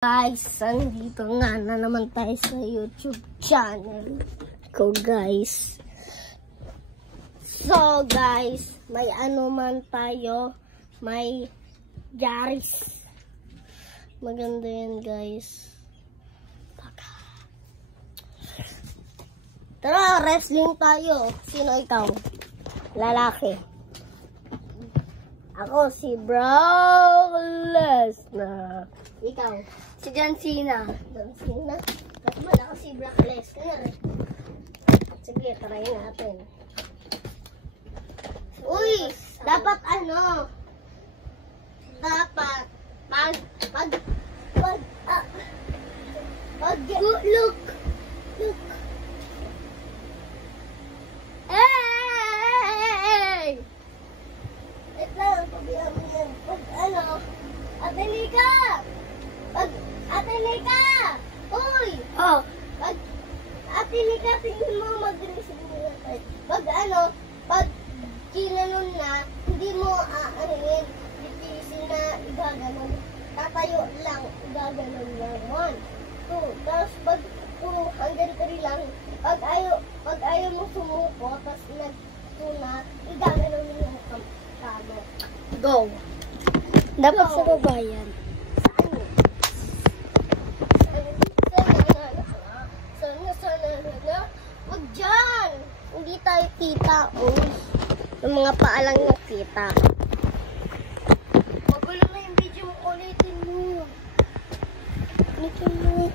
Guys, andito nga na naman tayo sa YouTube channel ko, guys. So, guys, may ano man tayo, may Yaris. Maganda yan, guys. Tara, wrestling tayo. Sino ikaw? Lalaki. Ako si Brock Lesnar. Ikaw? Si John Cena. John Cena? Ba't mo ako si Brock Lesnar? Sige, try natin. Uy! Dapat ano? Dapat look! Hey! Wait lang, pabihan mo yan. Pag ano? Ate Lika! Ate Lika! Uy! Oh, Ate Lika, tingin mo mag-release mo yan. Pag kinanon na, hindi mo aanin, ditisin na igaganon. Tatayo lang, igaganon lang. 1, 2, tapos pag hanggang 3 lang, pag ayaw mo sumuko, tapos nagtuna, igaganon mo yung kamo. go. Dapat Go. sa babayan. Huwag dyan! Hindi tayo kita. Oh. Yung mga paalang nakita. Magulo na yung video mo, ulitin mo. Ulitin mo.